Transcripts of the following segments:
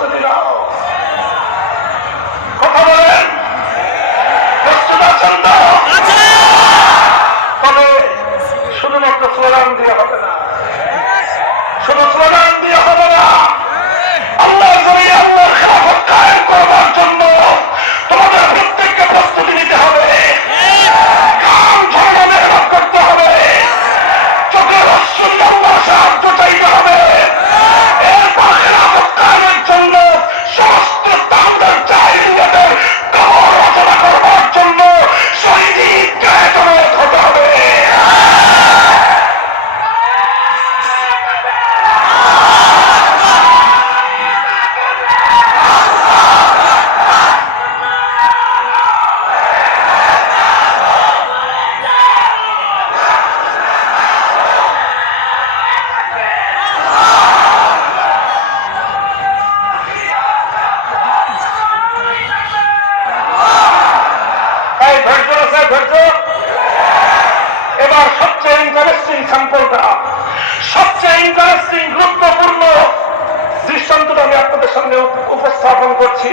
প্রস্তুতি নাও। কথা বলেন, প্রস্তুত আছেন তো? তবে শুধুমাত্র স্লোগান দিয়ে হবে না, শুধু স্লোগান দিয়ে হবে না। আল্লাহ জমিনে আল্লাহর খেলাফত কায়েম করবার জন্য তোমাদের প্রত্যেককে প্রস্তুতি নিতে হবে, কাম ঝরনা মেহনত করতে হবে, চোখের অশ্রু দিয়ে আল্লাহর সাহায্য চাইতে হবে। এরপর খেলাফত কায়েমের জন্য সমস্ত তামদের জাহিলিয়াতের কবর রচনা করবার জন্য শহীদি ঈদগাহে জমায়েত হতে হবে। এবার সবচেয়ে ইন্টারেস্টিং স্যাম্পলটা, সবচেয়ে ইন্টারেস্টিং গুরুত্বপূর্ণ দৃষ্টান্তটা আমি আপনাদের সামনে উপস্থাপন করছি।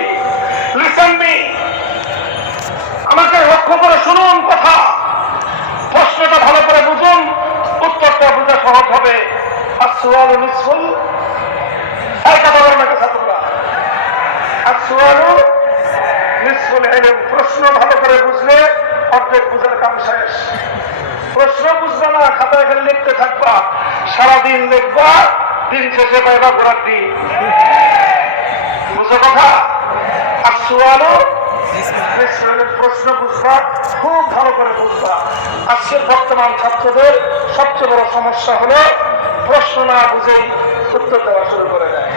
লিসেন মি, আমাকে লক্ষ্য করে শুনুন কথা, প্রশ্নটা ভালো করে বুঝুন, উত্তরটা বুঝা সহজ হবে। আসওয়ালু নিসফুল, এই কথা বলেন না ছাত্ররা, আসওয়ালু নিসফুল ইলম। প্রশ্ন ভালো করে বুঝলে অর্ধেক বুঝার কাম শেষ। প্রশ্ন বুঝবে না, খাতায় খালি লিখতে থাকবা, সারাদিন লিখবা, দিন শেষে পাইবা ঘোরার দিন। বুঝো কথা? আসওয়ালু নিসফুল ইলম, প্রশ্ন বুঝবা, খুব ভালো করে বুঝবা। আজকের বর্তমান ছাত্রদের সবচেয়ে বড় সমস্যা হলো প্রশ্ন না বুঝেই উত্তর দেওয়া শুরু করে দেয়।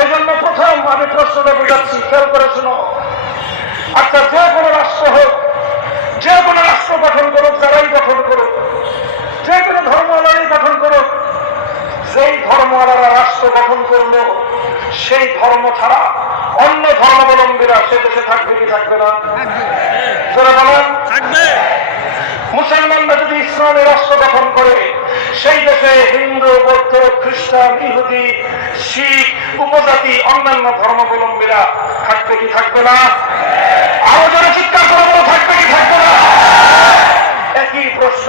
এই জন্য প্রথম আমি প্রশ্নটা বুঝাচ্ছি, খেয়াল করে শুনো। আচ্ছা, যে কোনো রাষ্ট্র হোক, যে কোনো রাষ্ট্র গঠন করুক, যারাই গঠন করুক, যে কোনো ধর্মওয়ালাই গঠন করুক, যেই ধর্মওয়ালারা রাষ্ট্র গঠন করলো সেই ধর্ম ছাড়া অন্য ধর্মাবলম্বীরা সে দেশে থাকবে কি থাকবে না? যারা বলেন থাকবে। মুসলমানরা যদি ইসলামী রাষ্ট্র গঠন করে সেই দেশে হিন্দু, বৌদ্ধ, খ্রিস্টান, ইহুদি, শিখ, উপজাতি, অন্যান্য ধর্মাবলম্বীরা থাকবে কি থাকবে না? আরো যারা চিৎকার করে বলো, থাকবে কি থাকবে না? একই প্রশ্ন,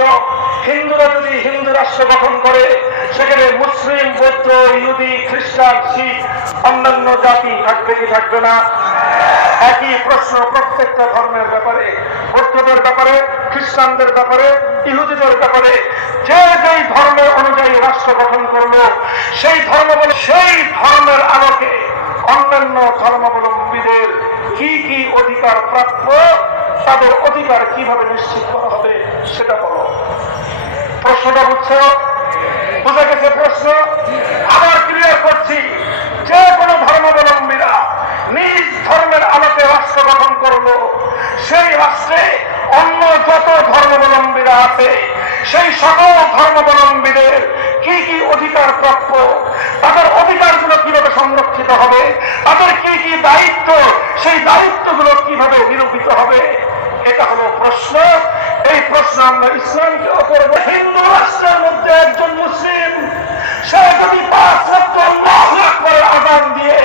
হিন্দুরা যদি হিন্দু রাষ্ট্র গঠন করে সেখানে মুসলিম, বৌদ্ধ, ইহুদি, খ্রিস্টান, শিখ, অন্যান্য জাতি থাকবে কি থাকবে না? একই প্রশ্ন প্রত্যেকটা ধর্মের ব্যাপারে, বৌদ্ধদের ব্যাপারে, খ্রিস্টানদের ব্যাপারে, ইহুদিদের ব্যাপারে। যে যেই ধর্মের অনুযায়ী রাষ্ট্র গঠন করলো সেই ধর্মের আলোকে অন্যান্য ধর্মাবলম্বীদের কি কি অধিকার প্রাপ্য, তাদের অধিকার কিভাবে নিশ্চিত করা হবে সেটা বলো। প্রশ্নটা বুঝছো? বুঝা গেছে প্রশ্ন? আবার ক্লিয়ার করছি, যে কোনো ধর্মাবলম্বীরা নিজ ধর্মের আলোকে রাষ্ট্র গঠন করলো সেই রাষ্ট্রে অন্য যত ধর্মাবলম্বীরা আছে সেই সকল ধর্মাবলম্বীদের কি কি অধিকার প্রাপ্য, তাদের অধিকারগুলো কিভাবে সংরক্ষিত হবে, তাদের কি কি দায়িত্ব, সেই দায়িত্বগুলো কিভাবে নিরূপিত হবে, এটা হলো প্রশ্ন। এই প্রশ্ন আমরা ইসলামকে করব। হিন্দু রাষ্ট্রের মধ্যে একজন মুসলিম সে যদি 5 ওয়াক্ত আল্লাহু আকবার আযান দিয়ে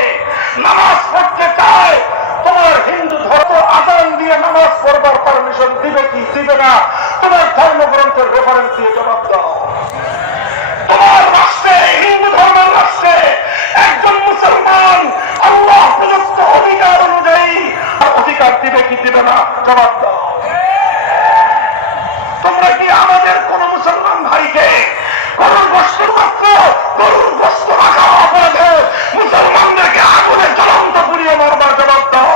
নামাজ পড়তে চায়, তোমার হিন্দু ধর্ম আযান দিয়ে নামাজ পড়বার পারমিশন দিবে কি দিবে না? তোমার ধর্মগ্রন্থের রেফারেন্স দিয়ে জবাব দাও। তোমার রাষ্ট্রে, হিন্দু ধর্মের রাষ্ট্রে একজন মুসলমান আল্লাহ প্রদত্ত অধিকার অনুযায়ী অধিকার দিবে কি দিবে না? জবাব দাও। তোমরা কি আমাদের কোন মুসলমান ভাইকে গরুর গোশত মাত্র গরুর গোশত রাখা অপরাধে মুসলমানদেরকে আগুনে জ্বলন্ত পুড়িয়ে মারবার জবাব দাও?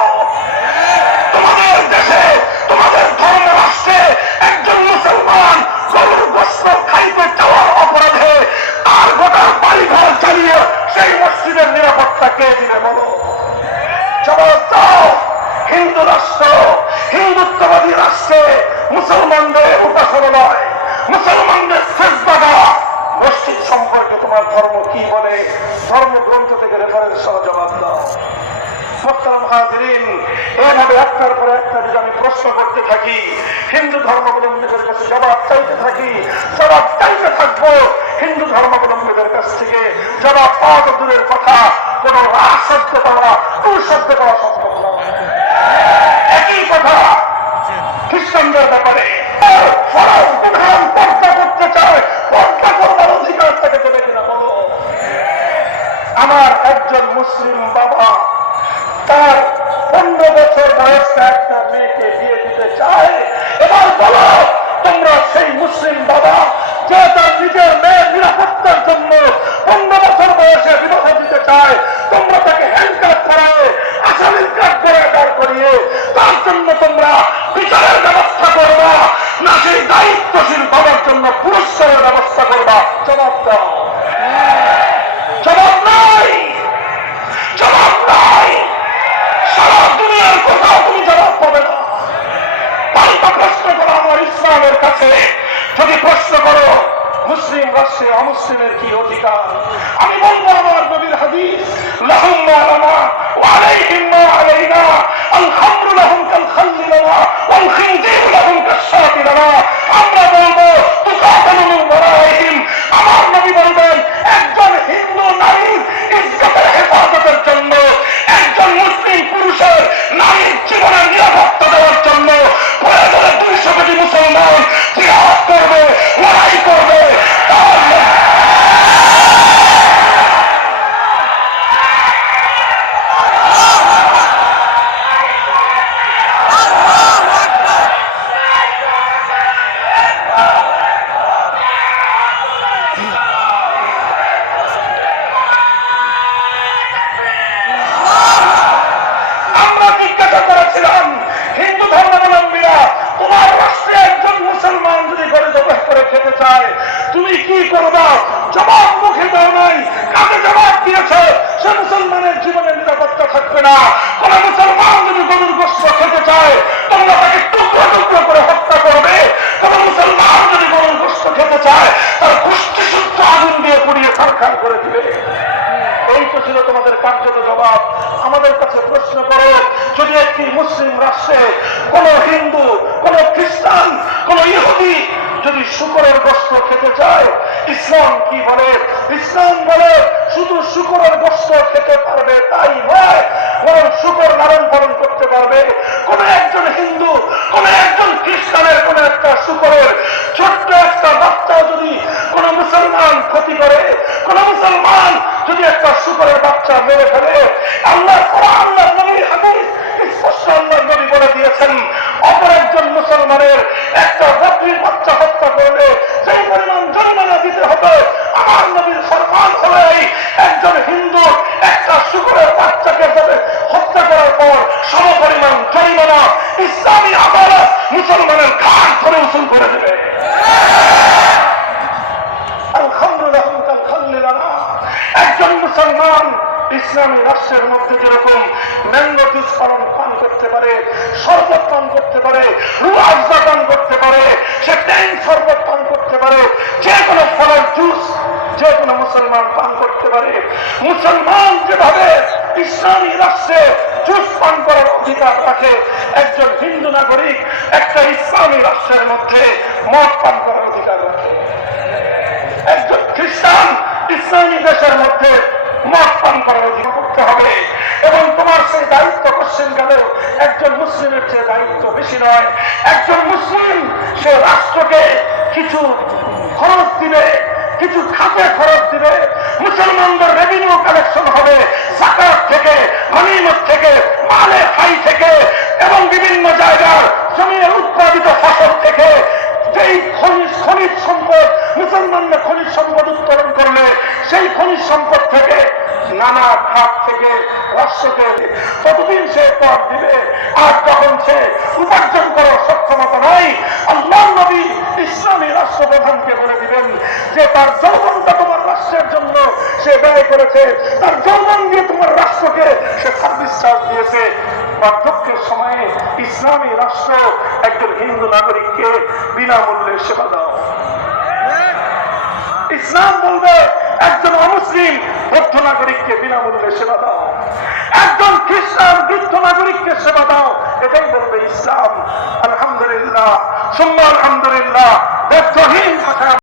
তোমাদের দেশে, তোমাদের ধর্ম রাষ্ট্রে একজন মুসলমান গরুর গোশত খাইতে চাওয়ার অপরাধে আর গোটার বাড়িঘর চালিয়ে সেই মসজিদের নিরাপত্তা কে দিবে বলো? জবাব দাও। হিন্দু রাষ্ট্র, হিন্দুত্ববাদী রাষ্ট্রে মুসলমানদের উপাসনা নয়, মুসলমানদের সেজদা দেওয়া। মসজিদ সম্পর্কে তোমার ধর্ম কি বলে? ধর্মগ্রন্থ থেকে রেফারেন্স সহ জবাব দাও। মোহতারাম হাজিরিন, এইভাবে একটার পর একটা যদি আমি প্রশ্ন করতে থাকি, হিন্দু ধর্মাবলম্বীদের কাছে জবাব চাইতে থাকি, জবাব চাইতে থাকবো, হিন্দু ধর্মাবলম্বীদের কাছ থেকে জবাব পাওয়া তো দূরের কথা, পাওয়া শব্দ পাওয়া সম্ভব নয়। একই কথা খ্রিস্টানদের ব্যাপারে, ফরজ বিধান পর্দা করতে চায়, পর্দা করবার অধিকার তাকে দেবে কিনা বলো। আমার একজন মুসলিম বাবা তার 15 বছর বয়সে একটা মেয়েকে বিয়ে দিতে চায়। এবার বলো তোমরা সেই মুসলিম বাবা যে তার নিজের মেয়ের নিরাপত্তার জন্য 15 বছর বয়সে বিবাহ দিতে চায়, তোমরা তাকে হ্যান্ডকাপ করায়, আসামির কাঠ করে দাঁড় করিয়ে তার জন্য তোমরা বিচারের ব্যবস্থা করবা, না সেই দায়িত্বশীল বাবার জন্য পুরস্কারের ব্যবস্থা করবা? জবাব দাও। জবাব নাই, জবাব নাই। সারা দুনিয়ার কোথাও তুমি জবাব পাবে না। পাল্টা প্রশ্ন করো আমার ইসলামের কাছে। যদি প্রশ্ন করো মুসলিম রাষ্ট্রে অমুসলিমের কি অধিকার, আমি বলবো আমার নবীর হাদিস, লাহুম মা লানা ওয়া আলাইহিম মা আলাইনা, আল খামরু লাহুম কাল খাল্লি লানা ওয়াল খিনজিরু লাহুম কাশ-শাতি লানা। আমরা বলবো তুকাতালু মিন ওয়ারাইহিম। আমার নবী বলবেন একজন হিন্দু নারীর ইজ্জতের হেফাজতের জন্য, একজন মুসলিম পুরুষের নারীর জীবনের নিরাপত্তা দেওয়ার জন্য প্রয়োজনে 200 কোটি মুসলমান জিহাদ করবে, লড়াই করবে। আমরা জিজ্ঞাসা করেছিলাম হিন্দু ধর্মাবলম্বীরা, তোমার রাষ্ট্রে একজন মুসলমান যদি করে জবাই করে খেতে চায় তুমি কি করবা? জবাব মুখে দাও নাই। কাকে জবাব দিয়েছে? সে মুসলমানের জীবনের নিরাপত্তা থাকবে না। কোন মুসলমান যদি গরুর গোশত খেতে চায় তোমরা তাকে টুকরো টুকরো করে হত্যা করবে। কোন মুসলমান যদি গরুর গোশত খেতে চায় তার গোষ্ঠী সূত্র আগুন দিয়ে পুড়িয়ে ছারখার করে দিবে। এই তো ছিল তোমাদের কার্যত জবাব। আমাদের কাছে প্রশ্ন করো, যদি একটি মুসলিম রাষ্ট্রে কোন হিন্দু, কোন খ্রিস্টান, কোন ইহুদি যদি শূকরের গোশত খেতে চায় ইসলাম কি বলে? ইসলাম বলে শুধু শূকরের গোশত খেতে পারবে তাই নয়, বরং শূকর লালন পালন করতে পারবে। কোন একজন হিন্দু, কোন একজন খ্রিস্টানের কোন একটা শূকরের ছোট্ট একটা বাচ্চা যদি কোন মুসলমান ক্ষতি করে, কোন মুসলমান যদি একটা শূকরের বাচ্চা মেরে ফেলে, আল্লাহ কোরআন, আল্লাহ নবীর হাদিস স্পষ্ট আল্লাহ নবী বলে দিয়েছেন অপর একজন মুসলমানের একটা বকরির বাচ্চা হত্যা করলে সেই পরিমাণ জরিমানা দিতে হবে। আমার নবীর ফরমান হলো একজন হিন্দু একটা শূকরের বাচ্চাকে হত্যা করার পর সমপরিমাণ জরিমানা ইসলামী আদালত মুসলমানের ঘাট ধরে উসুল করে দেবে। আল খামরু লাহুম কাল খাল্লি লানা। একজন মুসলমান ইসলামী রাষ্ট্রের মধ্যে যেরকম ম্যাঙ্গো জুস পান করতে পারে, শরবত পান করতে পারে, রুয়াবজা পান করতে পারে, সে ট্যাং শরবত পান করতে পারে, যে কোনো ফলের জুস যে কোনো মুসলমান পান করতে পারে। মুসলমান যেভাবে ইসলামী রাষ্ট্রে জুস পান করার অধিকার রাখে, একজন হিন্দু নাগরিক একটা ইসলামী রাষ্ট্রের মধ্যে মদ পান করার অধিকার রাখে। একজন খ্রিস্টান ইসলামী দেশের মধ্যে মদ পান করার অধিকার করতে হবে। এবং তোমার সেই দায়িত্ব কোশ্চেন গেল একজন মুসলিমের চেয়ে দায়িত্ব বেশি নয়। একজন মুসলিম সে রাষ্ট্রকে কিছু খরচ দিবে, কিছু খাতে খরচ দিবে। মুসলমানদের রেভিনিউ কালেকশন হবে যাকাত থেকে, গনিমত থেকে, মালে ফাই থেকে এবং বিভিন্ন জায়গার জমির উৎপাদিত ফসল থেকে। যেই খনিজ সম্পদ মুসলমানরা খনিজ সম্পদ উত্তোলন করলে সেই খনিজ সম্পদ থেকে নানা খাত থেকে রাষ্ট্রকে ততদিন সে কর দিবে। আর যখন সে উপার্জন করার সক্ষমতা নাই, আল্লাহ নবী ইসলামী রাষ্ট্রপ্রধানকে বলে দিবেন যে তার যৌবনটা তোমার রাষ্ট্রের জন্য সে ব্যয় করেছে, তার যৌবন দিয়ে তোমার রাষ্ট্রকে সে সার্ভিস চার্জ দিয়েছে। বার্ধক্যের সময়ে ইসলামী রাষ্ট্র একজন হিন্দু নাগরিককে বিনামূল্যে সেবা দাও। ইসলাম বলবে একজন অমুসলিম বৌদ্ধ নাগরিককে বিনামূল্যে সেবা দাও, একজন খ্রিস্টান বৃদ্ধ নাগরিককে সেবা দাও। এটাই বলবে ইসলাম। আলহামদুলিল্লাহ, সুম্মা আলহামদুলিল্লাহ। বৌদ্ধহীন ভাষা